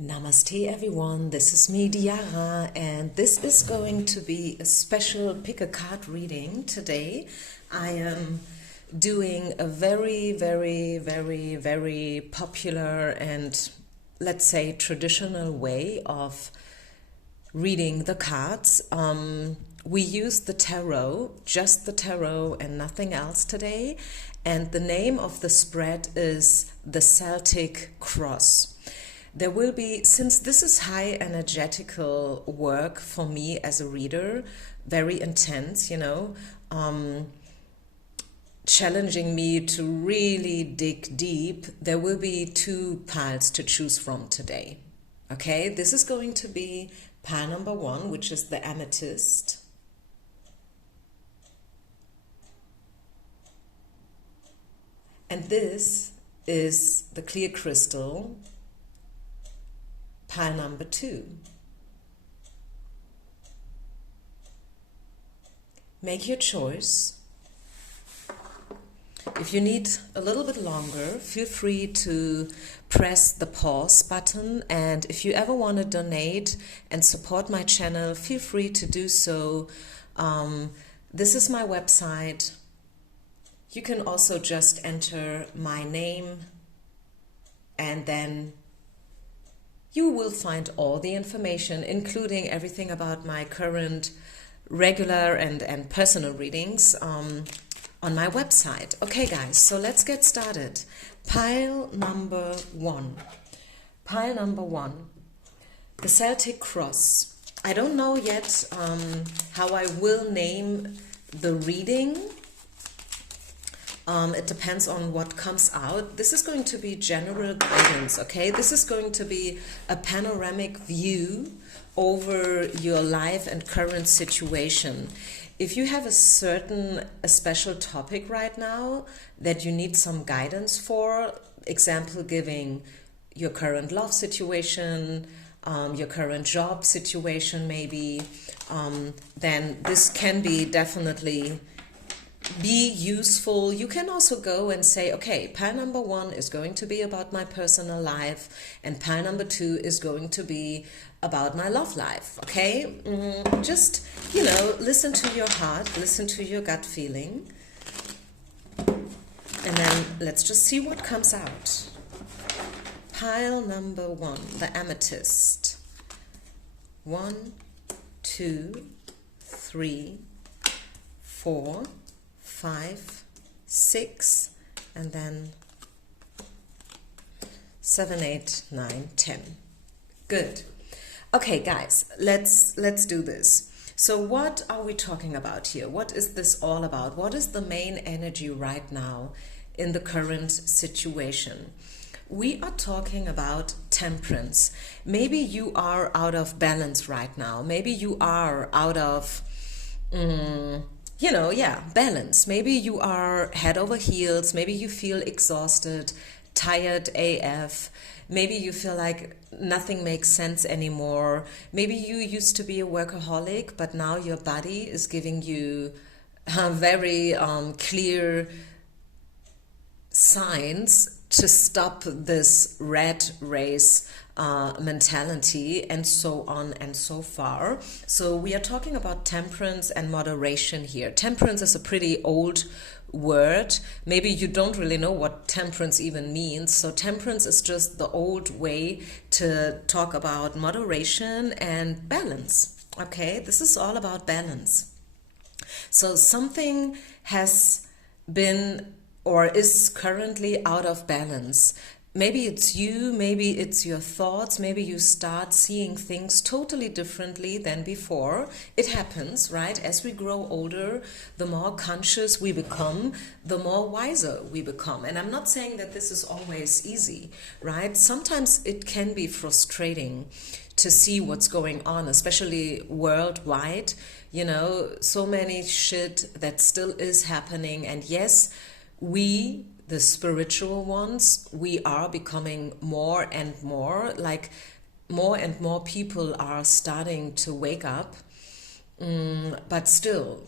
Namaste everyone, this is me Diarra, and this is going to be a special pick a card reading today. I am doing a very popular and, let's say, traditional way of reading the cards. We use the tarot, just the tarot and nothing else today, and the name of the spread is the Celtic Cross. There will be, since this is high energetical work for me as a reader, very intense, challenging me to really dig deep, there will be two piles to choose from today. Okay, this is going to be pile number 1, which is the amethyst. And this is the clear crystal, pile number 2. Make your choice. If you need a little bit longer, feel free to press the pause button, and if you ever want to donate and support my channel, feel free to do so. This is my website. You can also just enter my name, and then you will find all the information, including everything about my current regular and personal readings on my website. Okay guys, so let's get started. Pile number 1. Pile number 1. The Celtic Cross. I don't know yet how I will name the reading. It depends on what comes out. This is going to be general guidance, okay? This is going to be a panoramic view over your life and current situation. If you have a special topic right now that you need some guidance for, example giving your current love situation, your current job situation maybe, then this can be definitely be useful. You can also go and say, okay, pile number 1 is going to be about my personal life, and pile number 2 is going to be about my love life, okay? Just, listen to your heart, listen to your gut feeling, and then let's just see what comes out. Pile number 1, the amethyst. 1, 2, 3, 4, 5, 6, and then 7, 8, 9, 10. Good. Okay, guys, let's do this. So what are we talking about here? What is this all about? What is the main energy right now in the current situation? We are talking about temperance. Maybe you are out of balance right now. Maybe you are out of balance. Maybe you are head over heels. Maybe you feel exhausted, tired AF. Maybe you feel like nothing makes sense anymore. Maybe you used to be a workaholic, but now your body is giving you very clear signs to stop this rat race mentality, and so on and so far. So we are talking about temperance and moderation here. Temperance is a pretty old word. Maybe you don't really know what temperance even means. So temperance is just the old way to talk about moderation and balance. Okay, this is all about balance. So something has been or is currently out of balance. Maybe it's you, maybe it's your thoughts, maybe you start seeing things totally differently than before. It happens, right? As we grow older, the more conscious we become, the more wiser we become. And I'm not saying that this is always easy, right? Sometimes it can be frustrating to see what's going on, especially worldwide. So many shit that still is happening. And yes, we, the spiritual ones, we are becoming more and more, like more and more people are starting to wake up. But still,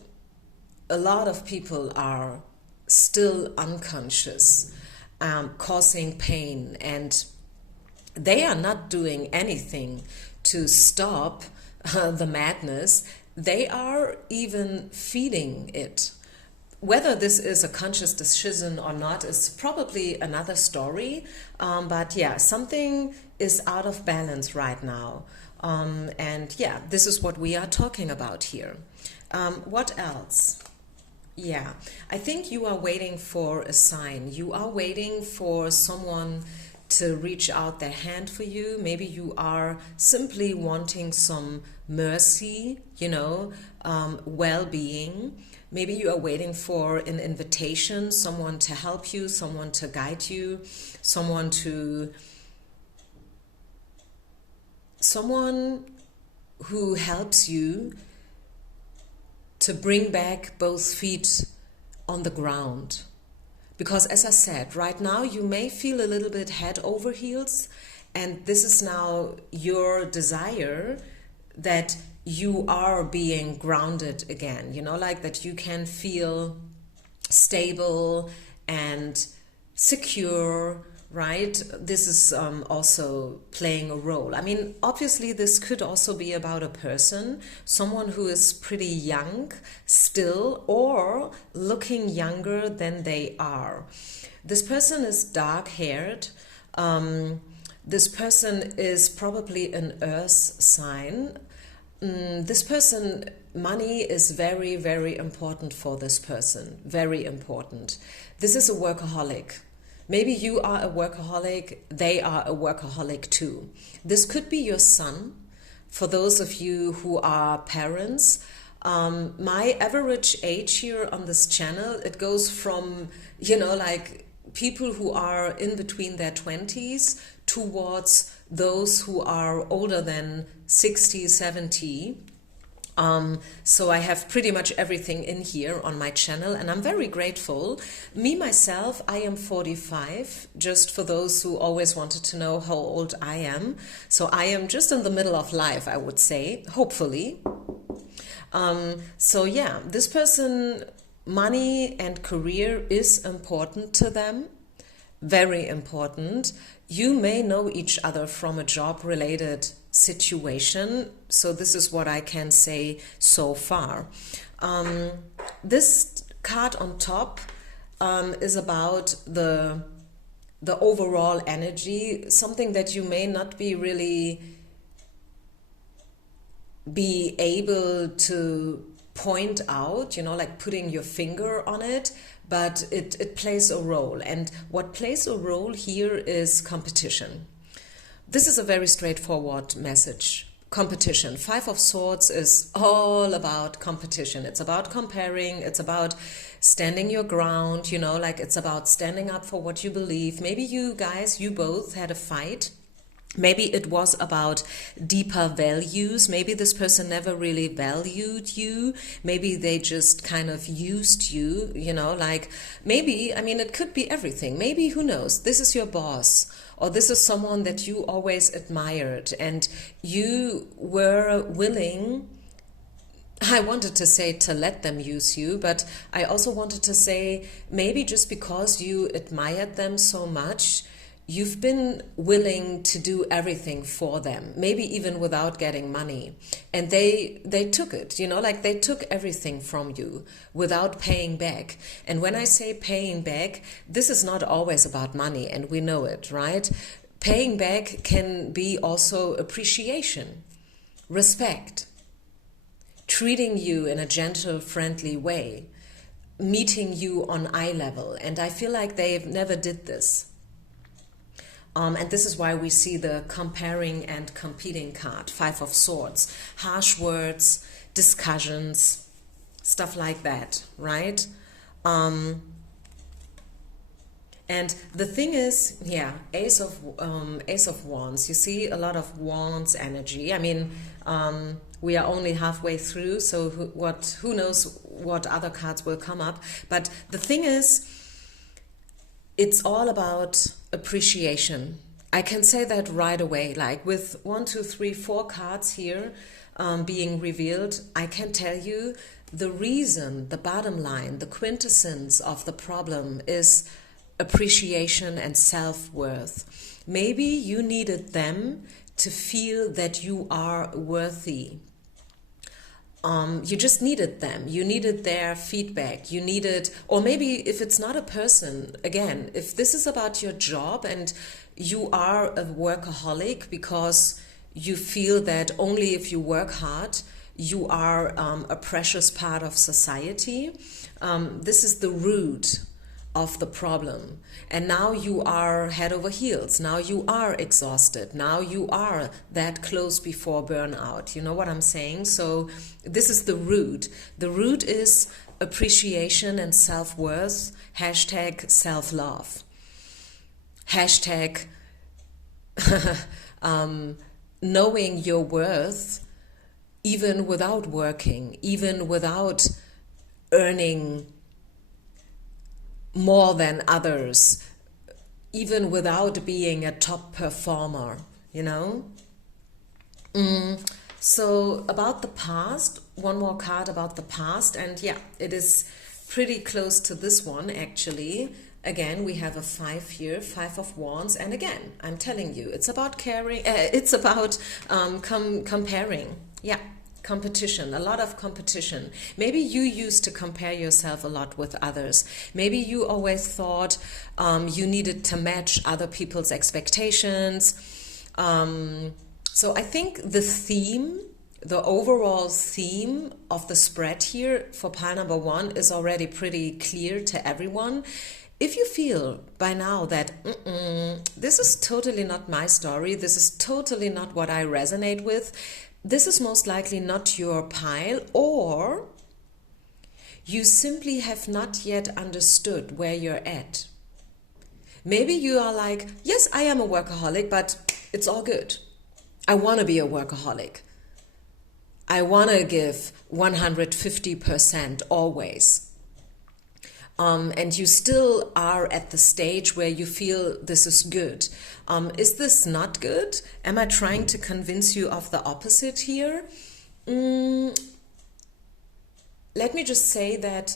a lot of people are still unconscious, causing pain and they are not doing anything to stop the madness. They are even feeding it. Whether this is a conscious decision or not is probably another story. But yeah, something is out of balance right now. And yeah, this is what we are talking about here. What else? Yeah, I think you are waiting for a sign. You are waiting for someone to reach out their hand for you. Maybe you are simply wanting some mercy, well-being. Maybe you are waiting for an invitation, someone to help you, someone to guide you, someone who helps you to bring back both feet on the ground. Because as I said, right now you may feel a little bit head over heels, and this is now your desire that you are being grounded again, like that you can feel stable and secure, right? This is also playing a role. I mean, obviously this could also be about a person, someone who is pretty young still or looking younger than they are. This person is dark-haired. This person is probably an earth sign. This person, money is very, very important for this person. Very important. This is a workaholic. Maybe you are a workaholic, they are a workaholic too. This could be your son. For those of you who are parents, my average age here on this channel, it goes from, like people who are in between their 20s towards those who are older than 60, 70. So I have pretty much everything in here on my channel, and I'm very grateful. Me, myself, I am 45, just for those who always wanted to know how old I am. So I am just in the middle of life, I would say, hopefully. So yeah, this person, money and career is important to them. Very important. You may know each other from a job-related situation. So this is what I can say so far. This card on top is about the overall energy, something that you may not be really be able to point out, like putting your finger on it, but it plays a role. And what plays a role here is competition. This is a very straightforward message. Competition. 5 of Swords is all about competition. It's about comparing. It's about standing your ground, like it's about standing up for what you believe. Maybe you both had a fight. Maybe it was about deeper values. Maybe this person never really valued you. Maybe they just kind of used you, like maybe, it could be everything. Maybe, who knows, this is your boss, or this is someone that you always admired and you were willing, I wanted to say to let them use you, but I also wanted to say maybe just because you admired them so much, you've been willing to do everything for them, maybe even without getting money. And they took it, like they took everything from you without paying back. And when I say paying back, this is not always about money, and we know it, right? Paying back can be also appreciation, respect, treating you in a gentle, friendly way, meeting you on eye level. And I feel like they've never did this. And this is why we see the comparing and competing card, 5 of Swords. Harsh words, discussions, stuff like that, right? And the thing is, yeah, Ace of Wands. You see a lot of Wands energy. We are only halfway through, so who knows what other cards will come up. But the thing is, it's all about appreciation. I can say that right away, like with 1, 2, 3, 4 cards here being revealed, I can tell you the reason, the bottom line, the quintessence of the problem is appreciation and self-worth. Maybe you needed them to feel that you are worthy. You just needed them. You needed their feedback. You needed, or maybe if it's not a person, again, if this is about your job and you are a workaholic because you feel that only if you work hard, you are a precious part of society. This is the root of the problem. And now you are head over heels. Now you are exhausted. Now you are that close before burnout. You know what I'm saying? So this is the root. The root is appreciation and self-worth. Hashtag self-love. Hashtag knowing your worth even without working, even without earning more than others, even without being a top performer, you know? So about the past, one more card about the past, and yeah, it is pretty close to this one actually. Again, we have a 5 here, 5 of Wands, and again, I'm telling you, it's about caring, it's about comparing, yeah. Competition, a lot of competition. Maybe you used to compare yourself a lot with others. Maybe you always thought you needed to match other people's expectations. So I think the theme, the overall theme of the spread here for pile number 1 is already pretty clear to everyone. If you feel by now that this is totally not my story, this is totally not what I resonate with, this is most likely not your pile, or you simply have not yet understood where you're at. Maybe you are like, yes, I am a workaholic, but it's all good. I want to be a workaholic. I want to give 150% always. And you still are at the stage where you feel this is good. Is this not good? Am I trying to convince you of the opposite here? Let me just say that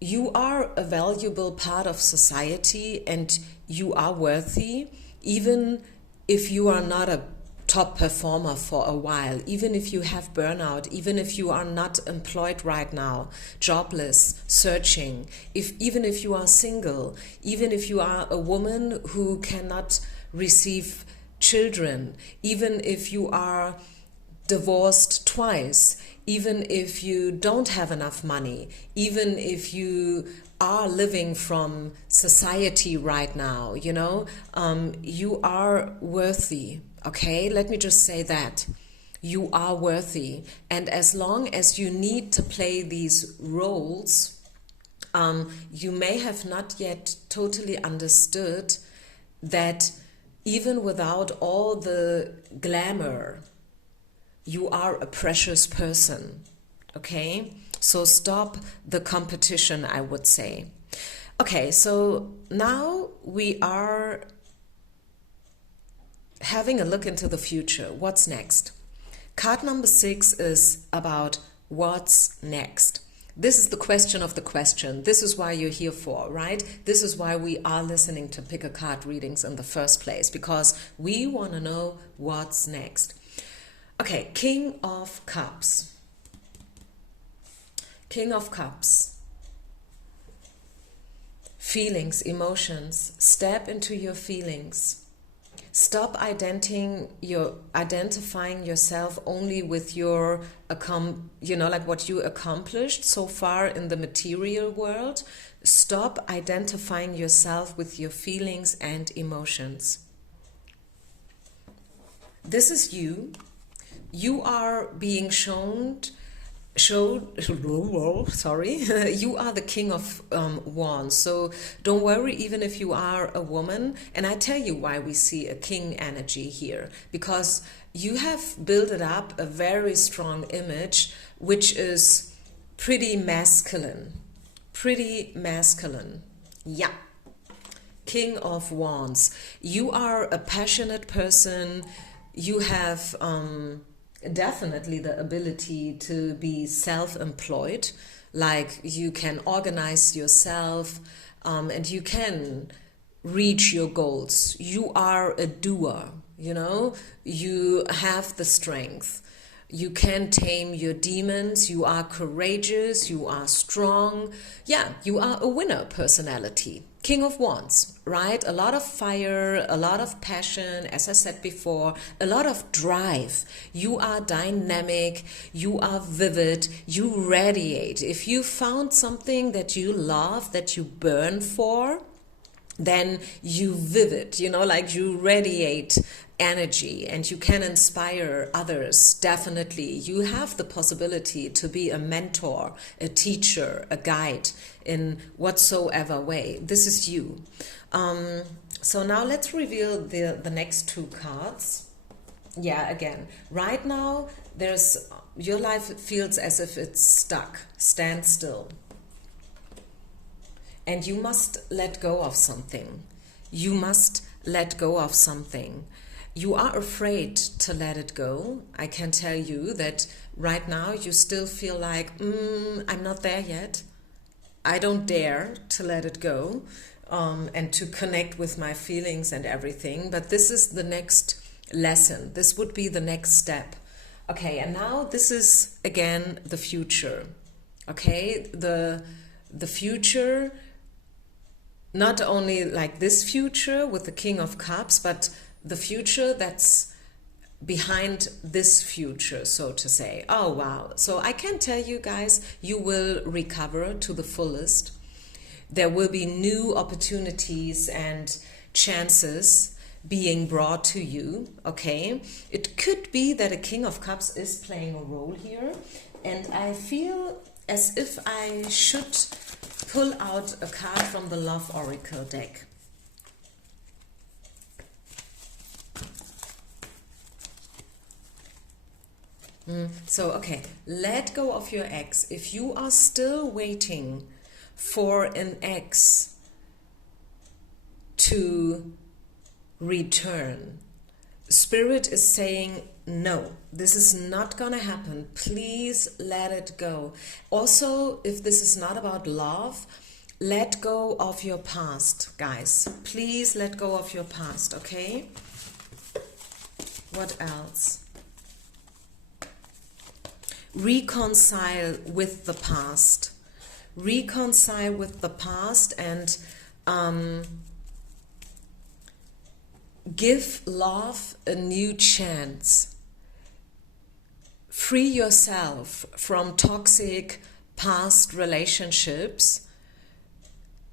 you are a valuable part of society and you are worthy, even if you are not a top performer for a while, even if you have burnout, even if you are not employed right now, jobless, searching, even if you are single, even if you are a woman who cannot receive children, even if you are divorced twice, even if you don't have enough money, even if you are living from society right now, you know, you are worthy. Okay, let me just say that. You are worthy. And as long as you need to play these roles, you may have not yet totally understood that even without all the glamour, you are a precious person. Okay, so stop the competition, I would say. Okay, so now we are having a look into the future. What's next? Card number 6 is about what's next. This is the question of the question. This is why you're here for, right? This is why we are listening to pick a card readings in the first place, because we want to know what's next. Okay, King of Cups. King of Cups. Feelings, emotions. Step into your feelings. Stop identifying yourself only with your, like what you accomplished so far in the material world. Stop identifying yourself with your feelings and emotions. This is you. You are being you are the King of Wands, so don't worry even if you are a woman. And I tell you why we see a king energy here, because you have built up a very strong image which is pretty masculine. Yeah. King of Wands. You are a passionate person. You have definitely the ability to be self-employed, like you can organize yourself, and you can reach your goals. You are a doer, you know, you have the strength. You can tame your demons, you are courageous, you are strong. Yeah, you are a winner personality. King of Wands, right? A lot of fire, a lot of passion, as I said before, a lot of drive. You are dynamic, you are vivid, you radiate. If you found something that you love, that you burn for, then you vivid, you know, like you radiate energy and you can inspire others. Definitely you have the possibility to be a mentor, a teacher, a guide in whatsoever way. This is you. So now let's reveal the next two cards. Yeah, again, right now your life feels as if it's stuck. Stand still. And you must let go of something. You must let go of something. You are afraid to let it go. I can tell you that right now you still feel like, I'm not there yet. I don't dare to let it go, and to connect with my feelings and everything. But this is the next lesson. This would be the next step. Okay, and now this is, again, the future. Okay, the future, not only like this future with the King of Cups, but the future that's behind this future, so to say. Oh, wow. So I can tell you guys, you will recover to the fullest. There will be new opportunities and chances being brought to you, okay? It could be that a King of Cups is playing a role here, and I feel as if I should pull out a card from the Love Oracle deck. So, okay, let go of your ex. If you are still waiting for an ex to return, Spirit is saying, no, this is not gonna happen. Please let it go. Also, if this is not about love, let go of your past, guys. Please let go of your past, okay? What else? Reconcile with the past. Reconcile with the past and give love a new chance. Free yourself from toxic past relationships.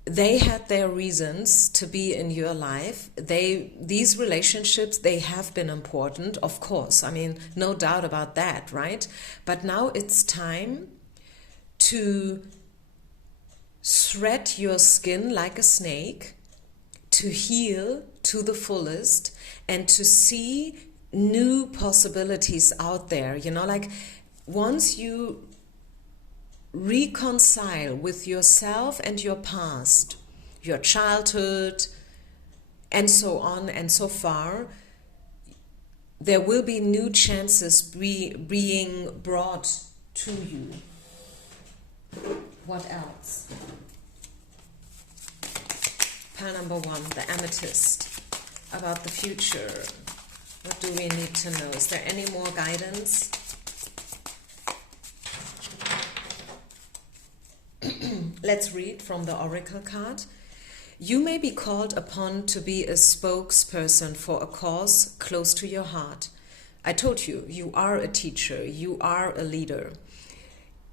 They had their reasons to be in your life. These relationships, they have been important, of course. I mean, no doubt about that, right? But now it's time to shred your skin like a snake, to heal to the fullest, and to see new possibilities out there. You know, like once you reconcile with yourself and your past, your childhood, and so on and so far, there will be new chances being brought to you. What else? Pile number one, the amethyst, about the future. What do we need to know? Is there any more guidance? Let's read from the Oracle card. You may be called upon to be a spokesperson for a cause close to your heart. I told you, you are a teacher, you are a leader.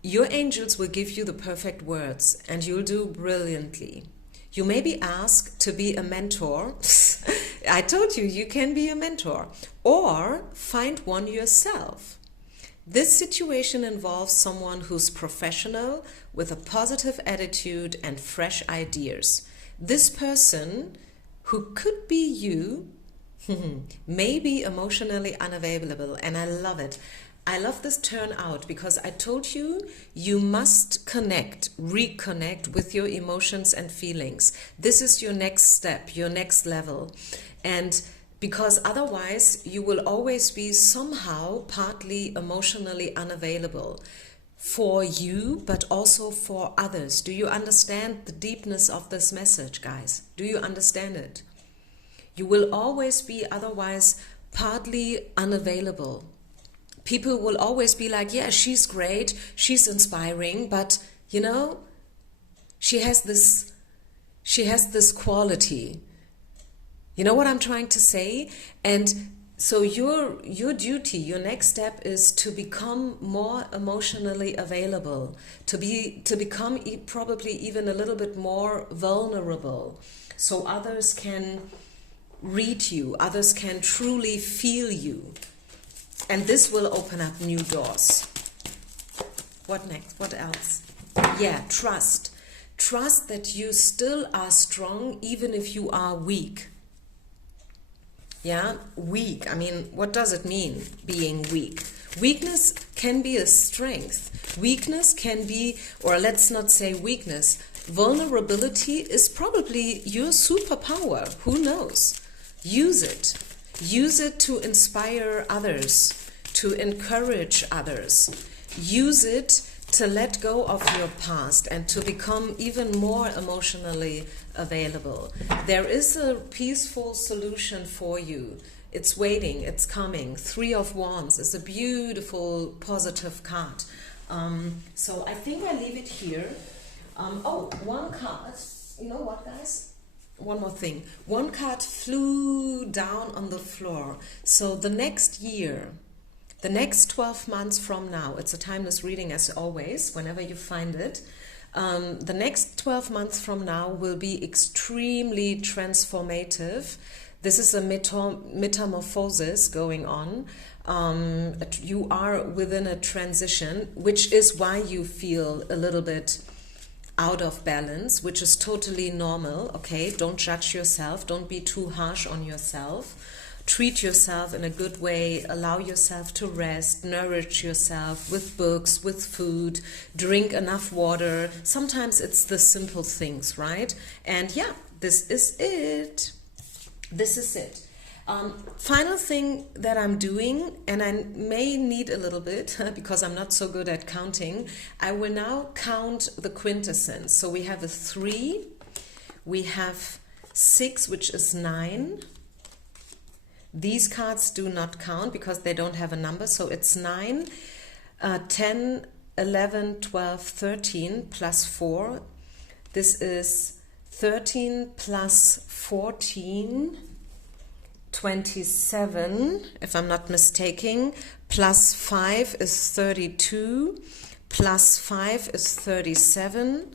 Your angels will give you the perfect words and you'll do brilliantly. You may be asked to be a mentor. I told you, you can be a mentor. Or find one yourself. This situation involves someone who's professional with a positive attitude and fresh ideas. This person, who could be you, may be emotionally unavailable, and I love it. I love this turnout because I told you, you must reconnect with your emotions and feelings. This is your next step, your next level. And because otherwise you will always be somehow partly emotionally unavailable for you, but also for others. Do you understand the deepness of this message, guys? Do you understand it? You will always be otherwise partly unavailable. People will always be like, yeah, she's great, she's inspiring, but you know, she has this quality. You know what I'm trying to say? And so your duty, your next step is to become more emotionally available, to become probably even a little bit more vulnerable, so others can read you, others can truly feel you. And this will open up new doors. What next? What else? Yeah, trust. Trust that you still are strong even if you are weak. Yeah, weak. I mean, what does it mean, being weak? Weakness can be a strength. Weakness can be, or let's not say weakness, vulnerability is probably your superpower. Who knows? Use it. Use it to inspire others, to encourage others. Use it to let go of your past and to become even more emotionally available. There is a peaceful solution for you. It's waiting, it's coming. 3 of Wands is a beautiful, positive card. So I think I leave it here. One card. You know what, guys? One more thing. One card flew down on the floor. So the next year, the next 12 months from now, it's a timeless reading as always, whenever you find it. The next 12 months from now will be extremely transformative. This is a metamorphosis going on. You are within a transition, which is why you feel a little bit out of balance, which is totally normal. Okay, don't judge yourself. Don't be too harsh on yourself. Treat yourself in a good way, allow yourself to rest, nourish yourself with books, with food, drink enough water. Sometimes it's the simple things, right? And yeah, this is it. This is it. Final thing that I'm doing, and I may need a little bit because I'm not so good at counting, I will now count the quintessence. So we have a 3, we have 6, which is 9. These cards do not count because they don't have a number, so it's 9, 10, 11, 12, 13 plus 4. This is 13 plus 14, 27, if I'm not mistaken, plus 5 is 32, plus 5 is 37,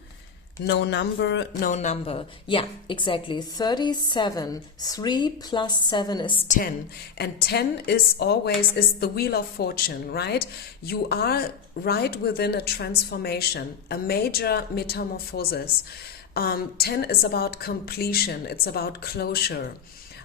no number, no number. Yeah, exactly, 37, 3 plus 7 is 10, and 10 is always the wheel of fortune, right? You are right within a transformation, a major metamorphosis. 10 is about completion, it's about closure.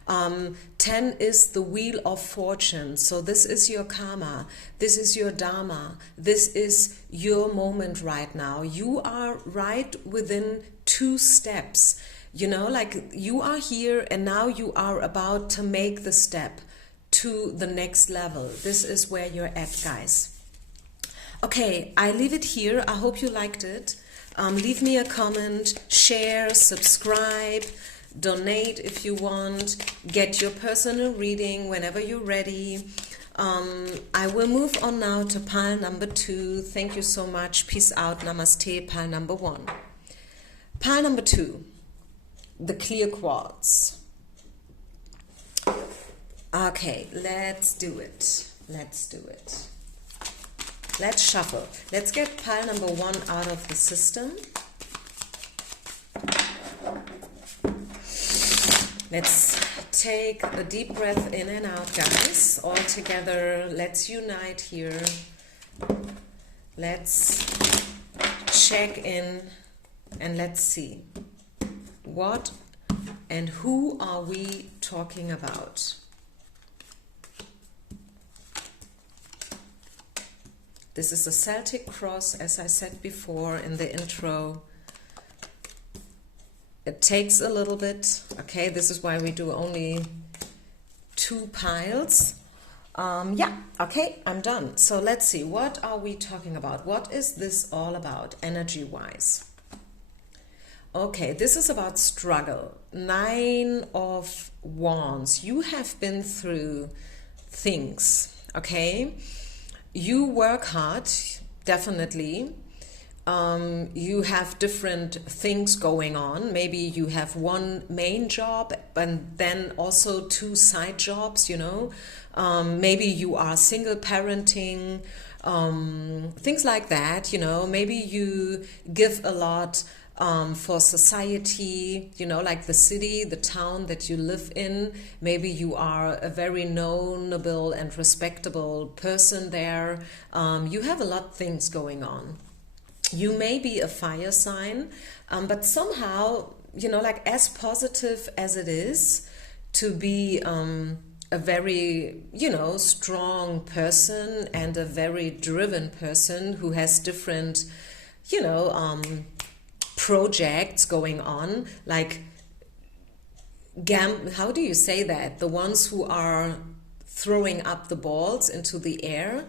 10 is the wheel of fortune. So this is your karma. This is your dharma. This is your moment right now. You are right within 2 steps. You know, like you are here and now you are about to make the step to the next level. This is where you're at, guys. Okay, I leave it here. I hope you liked it. Leave me a comment, share, subscribe. Donate if you want, get your personal reading whenever you're ready. I will move on now to pile number 2. Thank you so much. Peace out. Namaste. Pile number 1. Pile number 2. The clear quartz. Okay, let's do it. Let's do it. Let's shuffle. Let's get pile number 1 out of the system. Let's take a deep breath in and out, guys. All together, let's unite here. Let's check in and let's see what and who are we talking about. This is a Celtic cross, as I said before in the intro. It takes a little bit, okay? This is why we do only 2 piles. Yeah, okay, I'm done. So let's see, what are we talking about? What is this all about, energy-wise? Okay, this is about struggle. 9 of Wands. You have been through things, okay? You work hard, definitely. You have different things going on. Maybe you have one main job and then also 2 side jobs, you know. Maybe you are single parenting, things like that, you know. Maybe you give a lot for society, you know, like the city, the town that you live in. Maybe you are a very knowable and respectable person there. You have a lot of things going on. You may be a fire sign, but somehow, you know, like as positive as it is to be a very, you know, strong person and a very driven person who has different, you know, projects going on, like how do you say that? The ones who are throwing up the balls into the air.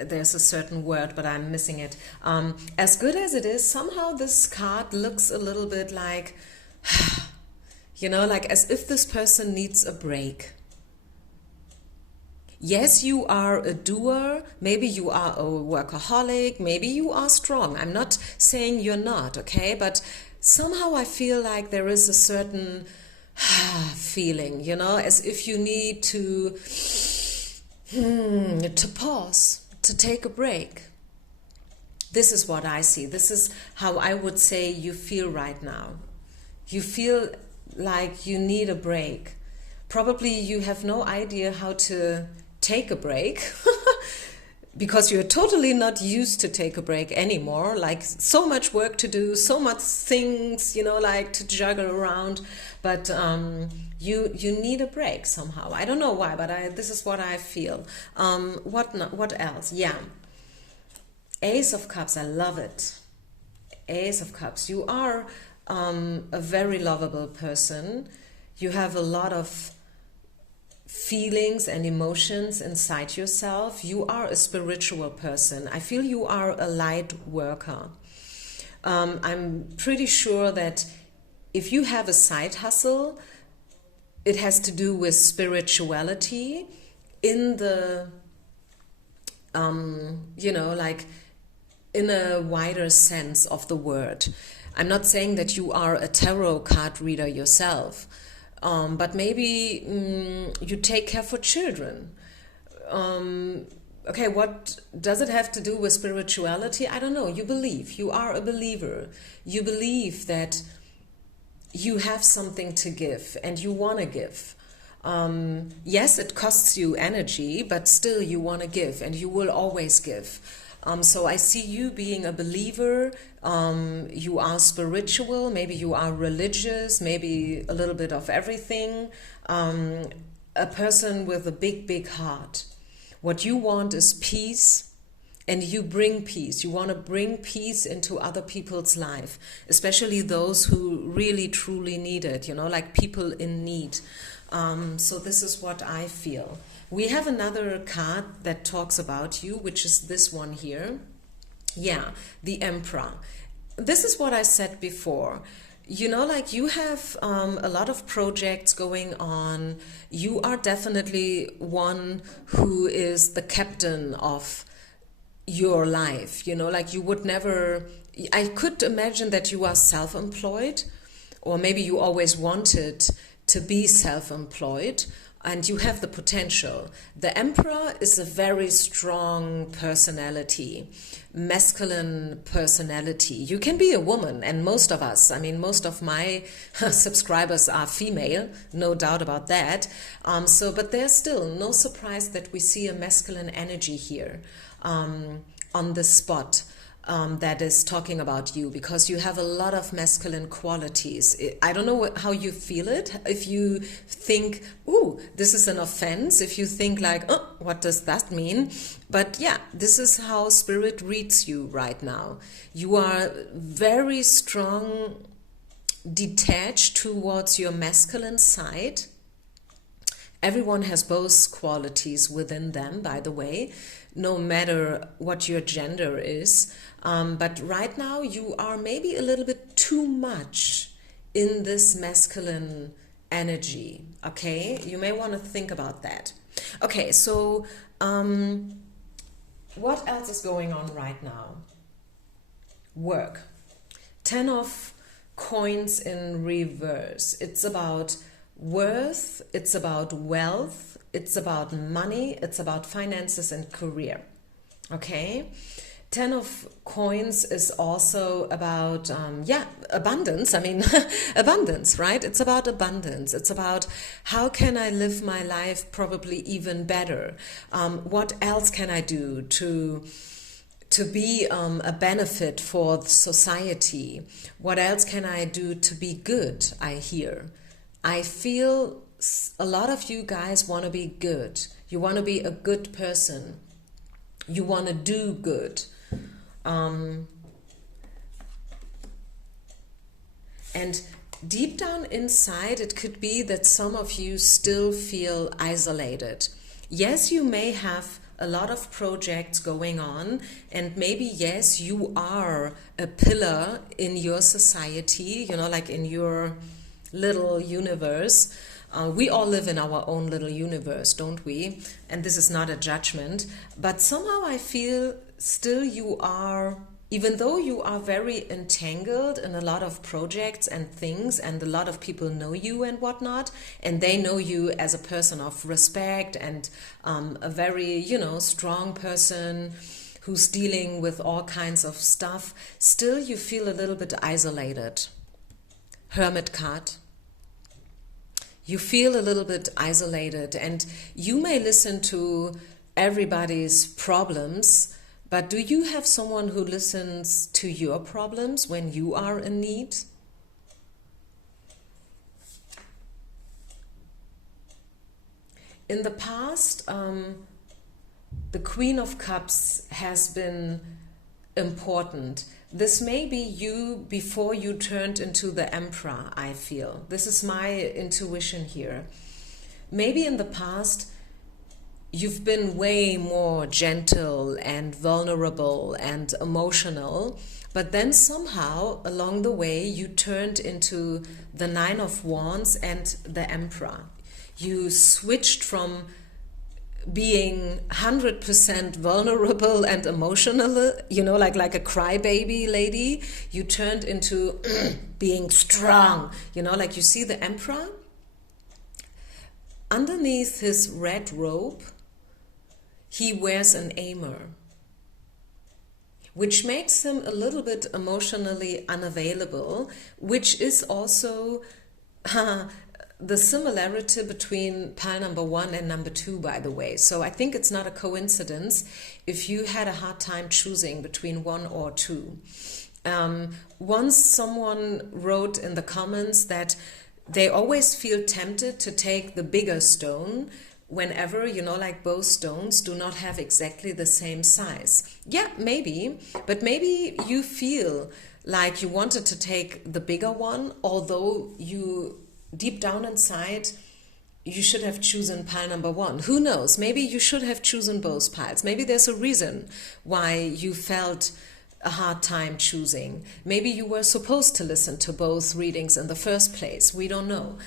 There's a certain word, but I'm missing it. As good as it is, somehow this card looks a little bit like, you know, like as if this person needs a break. Yes, you are a doer, maybe you are a workaholic, maybe you are strong. I'm not saying you're not, okay? But somehow I feel like there is a certain feeling, you know, as if you need to pause, to take a break. This is what I see. This is how I would say you feel right now. You feel like you need a break. Probably you have no idea how to take a break because you're totally not used to take a break anymore. Like so much work to do, so much things, you know, like to juggle around. But you need a break somehow. I don't know why, but this is what I feel. What else? Yeah. Ace of Cups, I love it. Ace of Cups. You are a very lovable person. You have a lot of feelings and emotions inside yourself. You are a spiritual person. I feel you are a light worker. I'm pretty sure that if you have a side hustle, it has to do with spirituality in the, you know, like in a wider sense of the word. I'm not saying that you are a tarot card reader yourself, but maybe you take care for children. Okay, what does it have to do with spirituality? I don't know. You believe. You are a believer. You believe that you have something to give and you want to give. Yes, it costs you energy, but still you want to give and you will always give. So I see you being a believer. You are spiritual, maybe you are religious, maybe a little bit of everything. A person with a big, big heart. What you want is peace, and you bring peace. You want to bring peace into other people's life, especially those who really, truly need it, you know, like people in need. So this is what I feel. We have another card that talks about you, which is this one here. Yeah, the Emperor. This is what I said before. You know, like you have a lot of projects going on. You are definitely one who is the captain of your life. You know, like you would never... I could imagine that you are self-employed, or maybe you always wanted to be self-employed, and you have the potential. The Emperor is a very strong personality, masculine personality. You can be a woman, and most of us, I mean, most of my subscribers are female, no doubt about that. But there's still no surprise that we see a masculine energy here on the spot. That is talking about you, because you have a lot of masculine qualities. I don't know how you feel it. If you think, ooh, this is an offense, if you think like, oh, what does that mean? But yeah, this is how Spirit reads you right now. You are very strong, detached towards your masculine side. Everyone has both qualities within them, by the way, no matter what your gender is. But right now you are maybe a little bit too much in this masculine energy, okay? You may want to think about that. Okay, so what else is going on right now? Work. 10 of coins in reverse. It's about worth, it's about wealth, it's about money, it's about finances and career. Okay? 10 of coins is also about, abundance. I mean, abundance, right? It's about abundance. It's about how can I live my life probably even better? What else can I do to be a benefit for society? What else can I do to be good, I hear? I feel a lot of you guys want to be good. You want to be a good person. You want to do good. And deep down inside, it could be that some of you still feel isolated. Yes, you may have a lot of projects going on, and maybe, yes, you are a pillar in your society, you know, like in your little universe. We all live in our own little universe, don't we? And this is not a judgment, but somehow I feel still you are, even though you are very entangled in a lot of projects and things, and a lot of people know you and whatnot, and they know you as a person of respect and a very, you know, strong person who's dealing with all kinds of stuff, still you feel a little bit isolated. Hermit card. You feel a little bit isolated, and you may listen to everybody's problems, but do you have someone who listens to your problems when you are in need? In the past, the Queen of Cups has been important. This may be you before you turned into the Emperor, I feel. This is my intuition here. Maybe in the past, you've been way more gentle and vulnerable and emotional, but then somehow along the way you turned into the Nine of Wands and the Emperor. You switched from being 100% vulnerable and emotional, you know, like a crybaby lady. You turned into being strong, you know, like you see the Emperor. Underneath his red robe, he wears an armor, which makes him a little bit emotionally unavailable, which is also the similarity between pile number 1 and number 2, by the way. So I think it's not a coincidence if you had a hard time choosing between 1 or 2. Once someone wrote in the comments that they always feel tempted to take the bigger stone whenever, you know, like both stones do not have exactly the same size. Yeah, maybe, but maybe you feel like you wanted to take the bigger one, although you deep down inside you should have chosen pile number 1. Who knows? Maybe you should have chosen both piles. Maybe there's a reason why you felt a hard time choosing. Maybe you were supposed to listen to both readings in the first place. We don't know.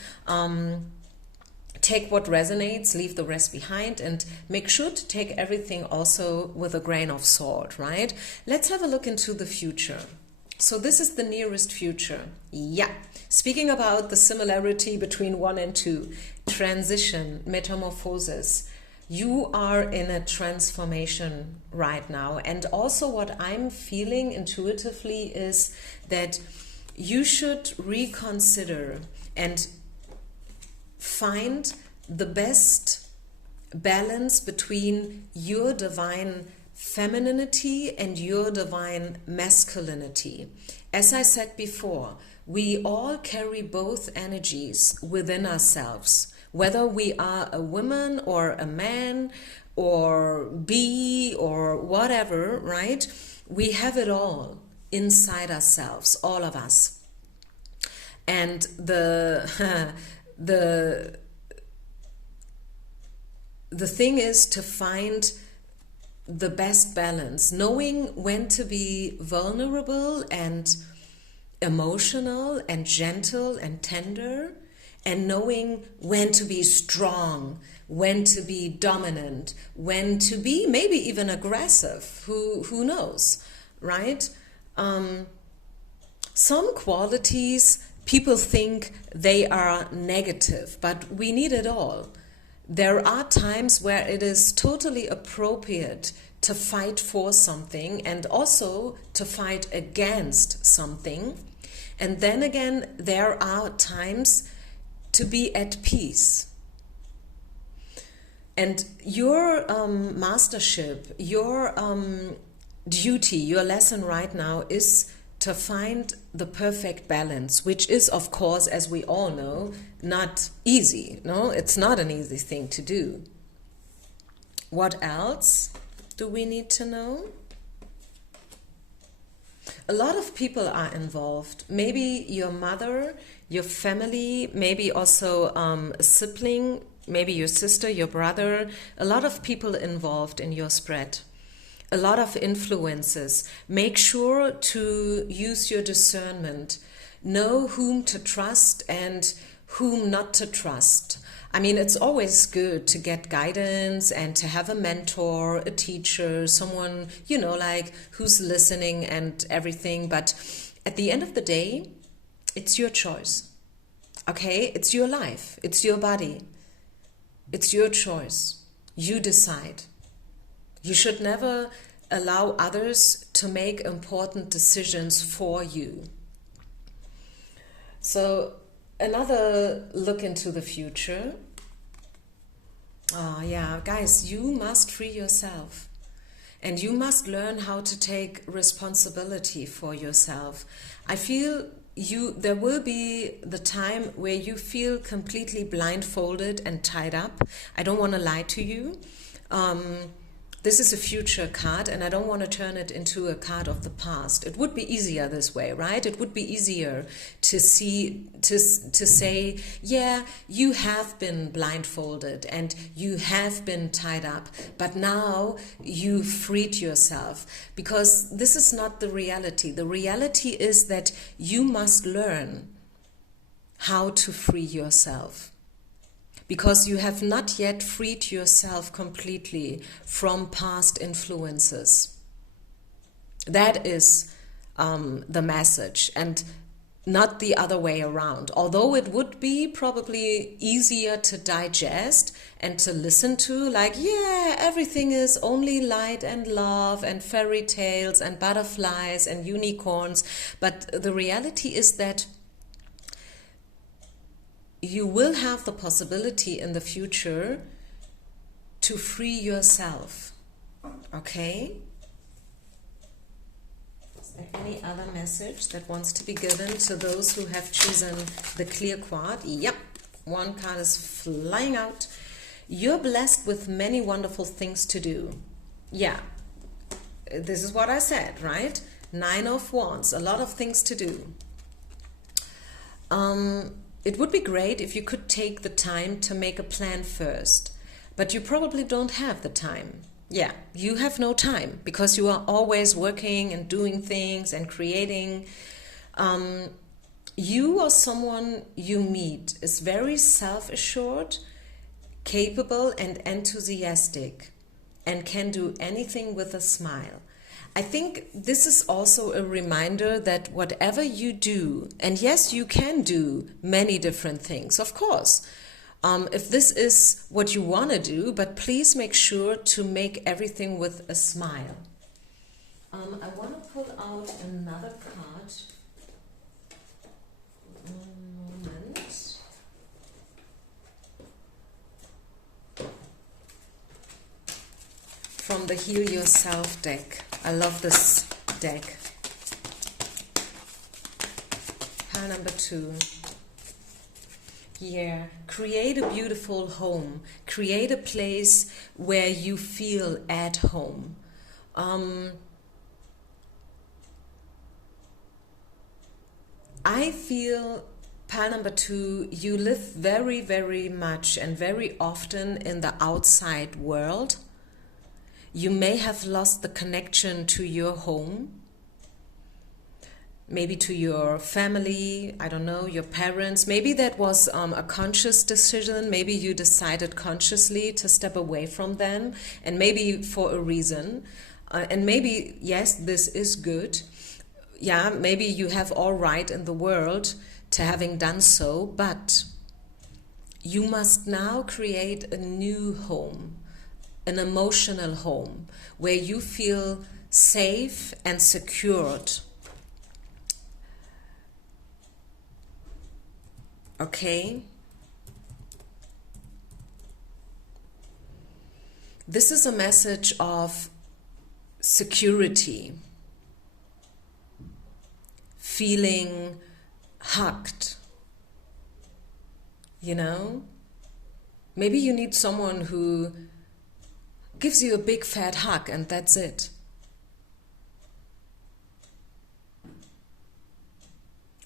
Take what resonates, leave the rest behind, and make sure to take everything also with a grain of salt, right? Let's have a look into the future. So this is the nearest future. Yeah. Speaking about the similarity between 1 and 2, transition, metamorphosis. You are in a transformation right now. And also what I'm feeling intuitively is that you should reconsider and find the best balance between your divine femininity and your divine masculinity. As I said before, we all carry both energies within ourselves, whether we are a woman or a man or bi or whatever, right? We have it all inside ourselves, all of us. And the the thing is to find the best balance, knowing when to be vulnerable and emotional and gentle and tender, and knowing when to be strong, when to be dominant, when to be maybe even aggressive. Who knows, right? Some qualities people think they are negative, but we need it all. There are times where it is totally appropriate to fight for something and also to fight against something. And then again, there are times to be at peace. And your mastership, your duty, your lesson right now is to find the perfect balance, which is, of course, as we all know, not easy. No, it's not an easy thing to do. What else do we need to know? A lot of people are involved. Maybe your mother, your family, maybe also a sibling, maybe your sister, your brother. A lot of people involved in your spread. A lot of influences. Make sure to use your discernment. Know whom to trust and whom not to trust. I mean, it's always good to get guidance and to have a mentor, a teacher, someone, you know, like who's listening and everything. But at the end of the day, it's your choice. Okay? It's your life. It's your body. It's your choice. You decide. You should never allow others to make important decisions for you. So, another look into the future. Oh yeah, guys, you must free yourself. And you must learn how to take responsibility for yourself. I feel there will be the time where you feel completely blindfolded and tied up. I don't want to lie to you. This is a future card, and I don't want to turn it into a card of the past. It would be easier this way, right? It would be easier to say, yeah, you have been blindfolded and you have been tied up, but now you freed yourself. Because this is not the reality. The reality is that you must learn how to free yourself. Because you have not yet freed yourself completely from past influences. That is the message, and not the other way around. Although it would be probably easier to digest and to listen to, like, yeah, everything is only light and love and fairy tales and butterflies and unicorns. But the reality is that you will have the possibility in the future to free yourself. Okay? Is there any other message that wants to be given to those who have chosen the clear card? Yep, one card is flying out. You're blessed with many wonderful things to do. Yeah, this is what I said, right? 9 of Wands, a lot of things to do. It would be great if you could take the time to make a plan first, but you probably don't have the time. Yeah, you have no time because you are always working and doing things and creating. You or someone you meet is very self-assured, capable and enthusiastic, and can do anything with a smile. I think this is also a reminder that whatever you do, and yes, you can do many different things, of course, if this is what you want to do, but please make sure to make everything with a smile. I want to pull out another card. One moment. From the Heal Yourself deck. I love this deck. Pile number 2. Yeah, create a beautiful home. Create a place where you feel at home. I feel pile number 2, you live very, very much and very often in the outside world. You may have lost the connection to your home, maybe to your family, I don't know, your parents. Maybe that was a conscious decision. Maybe you decided consciously to step away from them, and maybe for a reason. And maybe, yes, this is good. Yeah, maybe you have all right in the world to having done so, but you must now create a new home, an emotional home, where you feel safe and secured. Okay? This is a message of security, feeling hugged, you know? Maybe you need someone who gives you a big fat hug and that's it.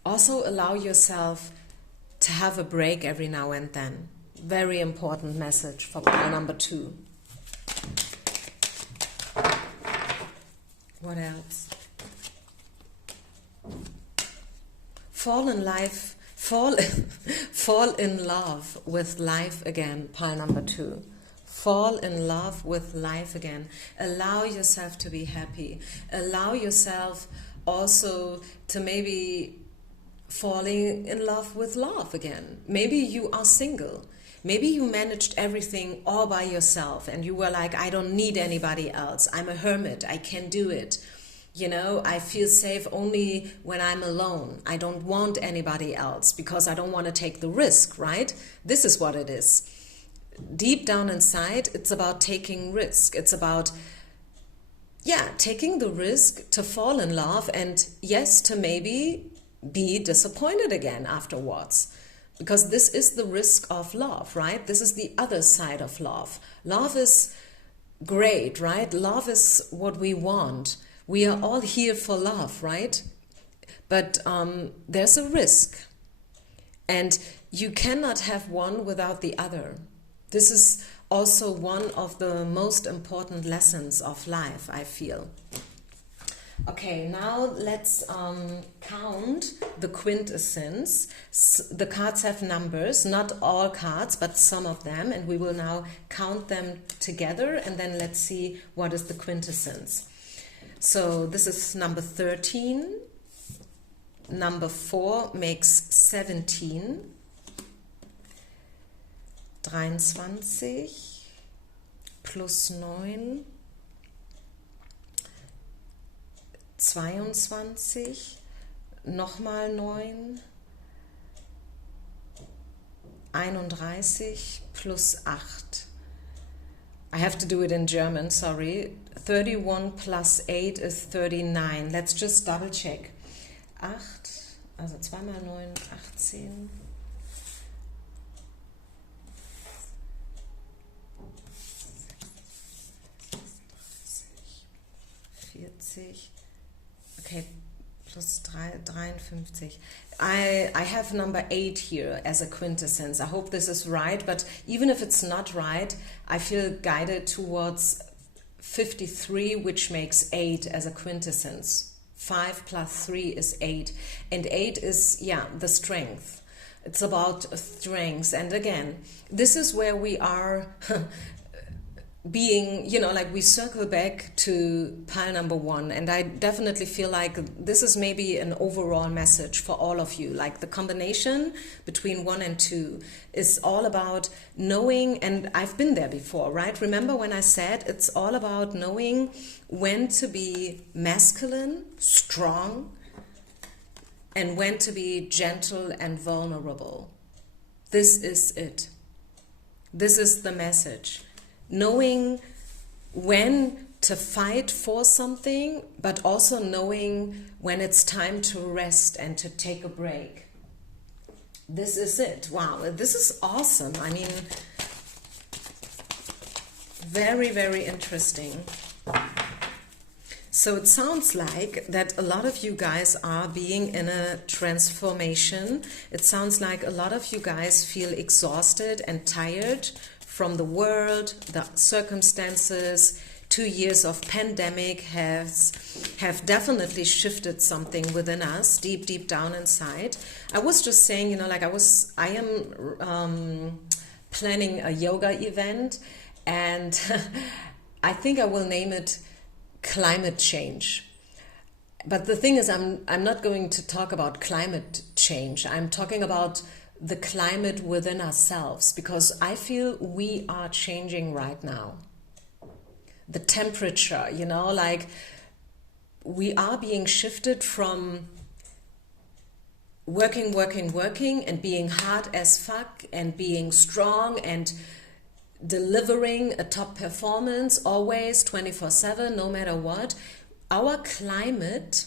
Also allow yourself to have a break every now and then. Very important message for pile number 2. What else? Fall in love with life again, pile number 2. Fall in love with life again. Allow yourself to be happy. Allow yourself also to maybe falling in love with love again. Maybe you are single. Maybe you managed everything all by yourself and you were like, I don't need anybody else. I'm a hermit. I can do it. You know, I feel safe only when I'm alone. I don't want anybody else because I don't want to take the risk, right? This is what it is. Deep down inside, it's about taking risk. It's about, yeah, taking the risk to fall in love and yes, to maybe be disappointed again afterwards. Because this is the risk of love, right? This is the other side of love. Love is great, right? Love is what we want. We are all here for love, right? But there's a risk. And you cannot have one without the other. This is also one of the most important lessons of life, I feel. Okay, now let's count the quintessence. The cards have numbers, not all cards, but some of them, and we will now count them together, and then let's see what is the quintessence. So this is number 13. Number 4 makes 17. 23 plus 9. 22, nochmal 9, 31 plus 8. I have to do it in German, sorry. 31 plus 8 is 39. Let's just double check. 8, also 2 mal 9, 18. 40. Okay, plus 53. I have number 8 here as a quintessence. I hope this is right, but even if it's not right, I feel guided towards 53, which makes 8 as a quintessence. 5 plus 3 is 8, and 8 is, yeah, the strength. It's about strengths, and again, this is where we are being, you know, like we circle back to pile number 1, and I definitely feel like this is maybe an overall message for all of you. Like the combination between 1 and 2 is all about knowing, and I've been there before, right? Remember when I said it's all about knowing when to be masculine, strong, and when to be gentle and vulnerable. This is it. This is the message. Knowing when to fight for something, but also knowing when it's time to rest and to take a break. This is it. Wow, this is awesome. I mean, very, very interesting. So it sounds like that a lot of you guys are being in a transformation. It sounds like a lot of you guys feel exhausted and tired from the world, the circumstances. 2 years of pandemic have definitely shifted something within us, deep down inside. I was just saying, you know, like I am planning a yoga event, and I think I will name it climate change. But the thing is, I'm not going to talk about climate change. I'm talking about the climate within ourselves, because I feel we are changing right now. The temperature, you know, like we are being shifted from working and being hard as fuck and being strong and delivering a top performance always 24/7, no matter what. Our climate,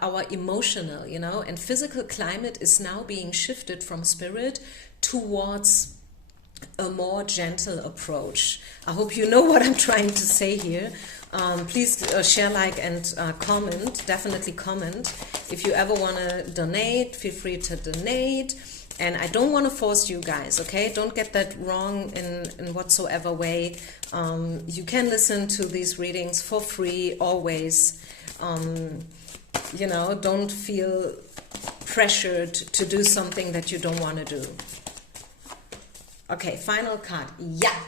our emotional, you know, and physical climate is now being shifted from spirit towards a more gentle approach. I hope you know what I'm trying to say here. Please share, like, and comment. Definitely comment. If you ever want to donate, feel free to donate. And I don't want to force you guys, okay? Don't get that wrong in whatsoever way. You can listen to these readings for free, always. You know, don't feel pressured to do something that you don't want to do. Okay, final card. Yeah,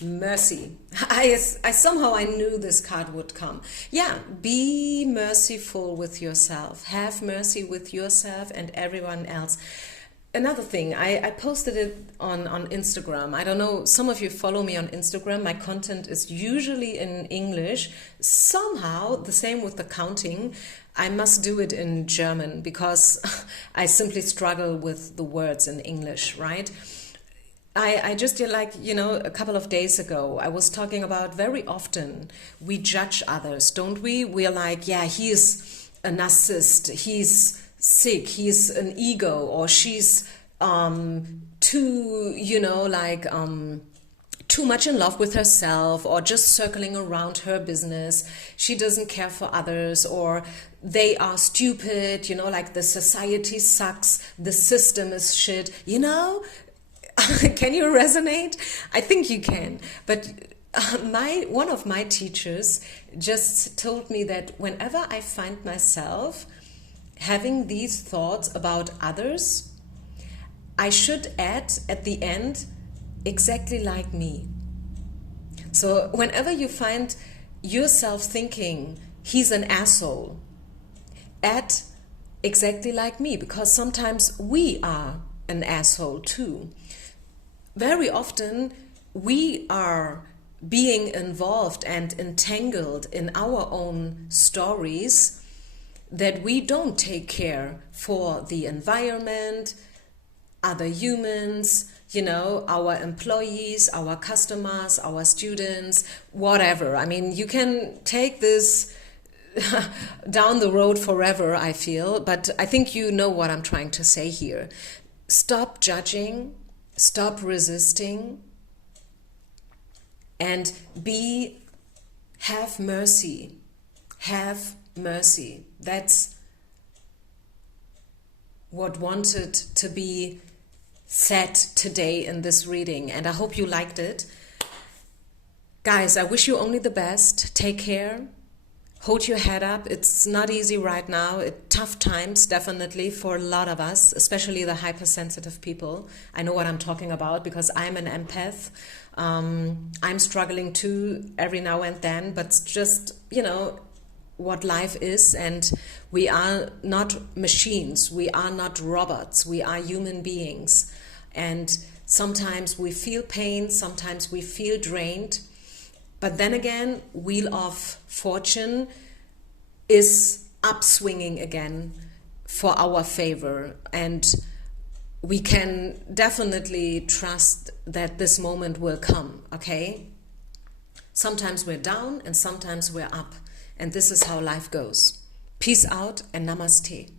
mercy. I somehow I knew this card would come. Yeah, be merciful with yourself. Have mercy with yourself and everyone else. Another thing, I posted it on Instagram. I don't know, some of you follow me on Instagram. My content is usually in English. Somehow, the same with the counting, I must do it in German because I simply struggle with the words in English, right? I just did, like, you know, a couple of days ago, I was talking about very often we judge others, don't we? We're like, yeah, he's a narcissist, he's sick, he's an ego, or she's too, you know, like too much in love with herself, or just circling around her business. She doesn't care for others, or they are stupid, you know, like the society sucks, the system is shit, you know? Can you resonate? I think you can. But one of my teachers just told me that whenever I find myself having these thoughts about others, I should add at the end, exactly like me. So whenever you find yourself thinking, he's an asshole, add exactly like me, because sometimes we are an asshole too. Very often we are being involved and entangled in our own stories, that we don't take care for the environment, other humans, you know, our employees, our customers, our students, whatever. I mean, you can take this down the road forever, I feel, but I think you know what I'm trying to say here. Stop judging, stop resisting, and have mercy. Have mercy. That's what wanted to be said today in this reading, and I hope you liked it. Guys, I wish you only the best. Take care. Hold your head up. It's not easy right now. Tough times, definitely, for a lot of us, especially the hypersensitive people. I know what I'm talking about because I'm an empath. I'm struggling too every now and then, but it's just, you know, what life is, and we are not machines. We are not robots. We are human beings. And sometimes we feel pain, sometimes we feel drained. But then again, Wheel of Fortune is upswinging again for our favor. And we can definitely trust that this moment will come, okay? Sometimes we're down and sometimes we're up. And this is how life goes. Peace out and namaste.